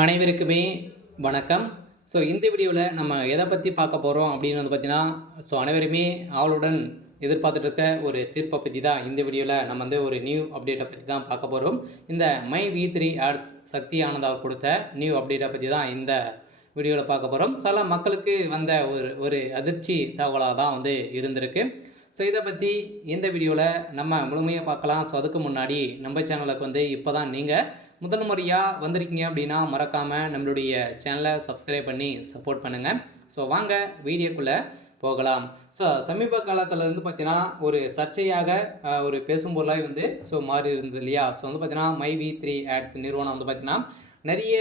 அனைவருக்குமே வணக்கம். இந்த வீடியோவில் நம்ம எதை பற்றி பார்க்க போகிறோம் அப்படின்னு வந்து பார்த்தீங்கன்னா, அனைவருமே ஆவலுடன் எதிர்பார்த்துட்டு இருக்க ஒரு தீர்ப்பை பற்றி தான் இந்த வீடியோவில் நம்ம வந்து ஒரு நியூ அப்டேட்டை பற்றி தான் பார்க்க போகிறோம். இந்த மை வி3 ஆட்ஸ் சக்தி ஆனந்த் அவர் கொடுத்த நியூ அப்டேட்டை பற்றி தான் இந்த வீடியோவில் பார்க்க போகிறோம். சில மக்களுக்கு வந்த ஒரு அதிர்ச்சி தகவலாக தான் வந்து இருந்திருக்கு. இதை பற்றி இந்த வீடியோவில் நம்ம முழுமையாக பார்க்கலாம். அதுக்கு முன்னாடி நம்ம சேனலுக்கு வந்து இப்போ தான் நீங்கள் முதல் முறையாக வந்திருக்கீங்க அப்படின்னா மறக்காமல் நம்மளுடைய சேனலை சப்ஸ்கிரைப் பண்ணி சப்போர்ட் பண்ணுங்கள். வாங்க வீடியோக்குள்ளே போகலாம். சமீப காலத்தில் வந்து பார்த்தீங்கன்னா ஒரு சர்ச்சையாக ஒரு பேசும் பொருளாக வந்து மாறி இருந்தது இல்லையா? வந்து பார்த்தீங்கன்னா மை வி3 ஆட்ஸ் நிறுவனம் வந்து பார்த்தீங்கன்னா நிறைய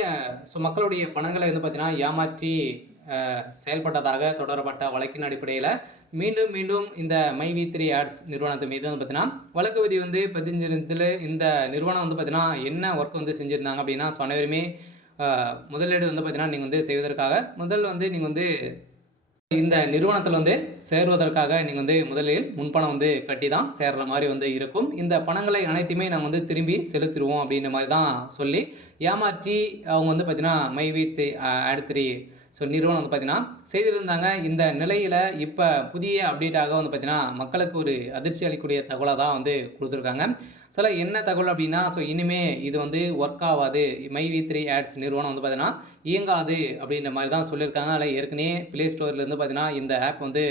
மக்களுடைய பணங்களை வந்து பார்த்தீங்கன்னா ஏமாற்றி செயல்பட்டதாக தொடரப்பட்ட வழக்கின் அடிப்படையில் மீண்டும் மீண்டும் இந்த மை வி3 ஆட்ஸ் நிறுவனத்து மீது வந்து பார்த்தீங்கன்னா வழக்கு விதி வந்து பதிஞ்சிருந்ததில் இந்த நிறுவனம் வந்து பார்த்தீங்கன்னா என்ன ஒர்க் வந்து செஞ்சுருந்தாங்க அப்படின்னா அனைவருமே முதலீடு வந்து பார்த்தீங்கன்னா நீங்கள் வந்து செய்வதற்காக நீங்கள் வந்து இந்த நிறுவனத்தில் வந்து சேருவதற்காக நீங்கள் வந்து முதலில் முன்பணம் வந்து கட்டி தான் சேர்ற மாதிரி வந்து இருக்கும். இந்த பணங்களை அனைத்துமே நாங்கள் வந்து திரும்பி செலுத்திடுவோம் அப்படின்ற மாதிரி தான் சொல்லி ஏமாற்றி அவங்க வந்து பார்த்தீங்கன்னா மை வீட்ஸ் ஆட்3 நிறுவனம் வந்து பார்த்தீங்கன்னா செய்திருந்தாங்க. இந்த நிலையில் இப்போ புதிய அப்டேட்டாக வந்து பார்த்தீங்கன்னா மக்களுக்கு ஒரு அதிர்ச்சி அளிக்கக்கூடிய தகவலாக தான் வந்து கொடுத்துருக்காங்க. என்ன தகவல் அப்படின்னா இனிமே இது வந்து ஒர்க் ஆகாது, மை வி3 ஆட்ஸ் நிறுவனம் வந்து பார்த்தீங்கன்னா இயங்காது அப்படின்ற மாதிரி தான் சொல்லியிருக்காங்க. அதில் ஏற்கனவே ப்ளே ஸ்டோர்லேருந்து பார்த்தீங்கன்னா இந்த ஆப் வந்து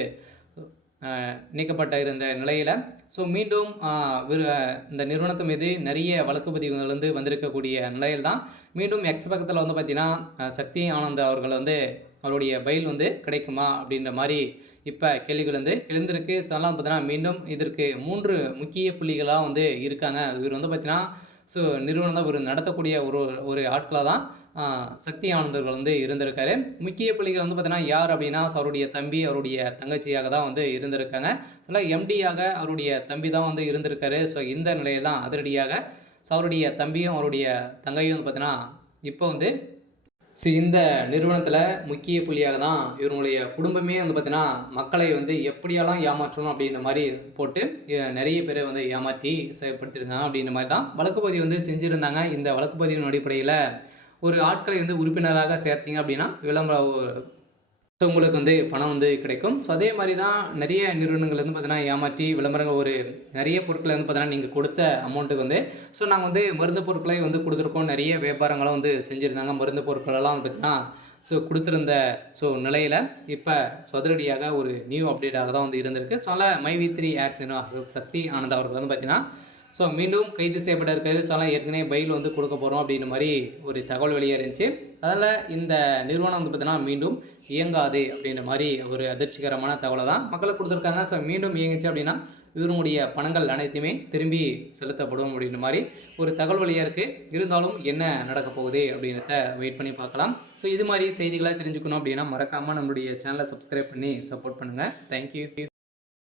நீக்கப்பட்ட இருந்த நிலையில் மீண்டும் இந்த நிறுவனத்து மீது நிறைய வழக்கு பதிவுகள் வந்து வந்திருக்கக்கூடிய நிலையில் தான் மீண்டும் எக்ஸ் பக்கத்தில் வந்து பார்த்திங்கன்னா சக்தி ஆனந்த் அவர்கள் வந்து அவருடைய பயில் வந்து கிடைக்குமா அப்படின்ற மாதிரி இப்போ கேள்விகள் வந்து எழுந்திருக்கு. அதெல்லாம் பார்த்தீங்கன்னா மீண்டும் இதற்கு 3 முக்கிய புள்ளிகளாக வந்து இருக்காங்க. இவர் வந்து பார்த்திங்கன்னா நிறுவனம் தான் ஒரு நடத்தக்கூடிய ஒரு ஆட்களாக தான் சக்தி ஆனந்தர்கள் வந்து இருந்திருக்காரு. முக்கிய புள்ளிகள் வந்து பார்த்தீங்கன்னா யார் அப்படின்னா அவருடைய தம்பி, அவருடைய தங்கச்சியாக தான் வந்து இருந்திருக்காங்க. எம்டியாக அவருடைய தம்பி தான் வந்து இருந்திருக்காரு. இந்த நிலையில் தான் அதிரடியாக அவருடைய தம்பியும் அவருடைய தங்கையும் வந்து பார்த்தீங்கன்னா இப்போ வந்து இந்த நிறுவனத்தில் முக்கிய புள்ளியாக தான் இவருடைய குடும்பமே வந்து பார்த்தீங்கன்னா மக்களை வந்து எப்படியெல்லாம் ஏமாற்றணும் அப்படின்ற மாதிரி போட்டு நிறைய பேரை வந்து ஏமாற்றி செயல்படுத்தியிருக்காங்க அப்படின்ற மாதிரி தான் வழக்குப்பதிவு வந்து செஞ்சுருந்தாங்க. இந்த வழக்குப்பதிவின் அடிப்படையில் ஒரு ஆட்களை வந்து உறுப்பினராக சேர்த்தீங்க அப்படின்னா விளம்பரம் உங்களுக்கு வந்து பணம் வந்து கிடைக்கும். அதே மாதிரி தான் நிறைய நிறுவனங்கள் வந்து பார்த்தீங்கன்னா ஏமாற்றி விளம்பரங்கள் நிறைய பொருட்களை வந்து பார்த்தீங்கன்னா நீங்கள் கொடுத்த அமௌண்ட்டுக்கு வந்து நாங்கள் வந்து மருந்து பொருட்களை வந்து கொடுத்துருக்கோம். நிறைய வியாபாரங்களும் வந்து செஞ்சுருந்தாங்க. மருந்து பொருட்களெல்லாம் வந்து பார்த்தீங்கன்னா கொடுத்துருந்த நிலையில் இப்போ அதிரடியாக ஒரு நியூ அப்டேட்டாக தான் வந்து இருந்திருக்கு. மை வி3 ஆட் நிறுவனம் சக்தி ஆனந்த் அவர்கள் வந்து பார்த்தீங்கன்னா மீண்டும் கைது செய்யப்பட்ட இருக்காரு. ஏற்கனவே பயில் வந்து கொடுக்க போகிறோம் அப்படின்ற மாதிரி ஒரு தகவல் வெளியே இருந்துச்சு. அதில் இந்த நிறுவனம் வந்து பார்த்தீங்கன்னா மீண்டும் இயங்காது அப்படின்ற மாதிரி ஒரு அதிர்ச்சிகரமான தகவலை தான் மக்களுக்கு கொடுத்துருக்காங்க. மீண்டும் இயங்குச்சு அப்படின்னா இவருடைய பணங்கள் அனைத்துமே திரும்பி செலுத்தப்படும் அப்படின்ற மாதிரி ஒரு தகவல் வழியாக இருக்குது. இருந்தாலும் என்ன நடக்க போகுது அப்படின்றத வெயிட் பண்ணி பார்க்கலாம். இது மாதிரி செய்திகளாக தெரிஞ்சுக்கணும் அப்படின்னா மறக்காமல் நம்மளுடைய சேனலை சப்ஸ்கிரைப் பண்ணி சப்போர்ட் பண்ணுங்கள். தேங்க்யூ.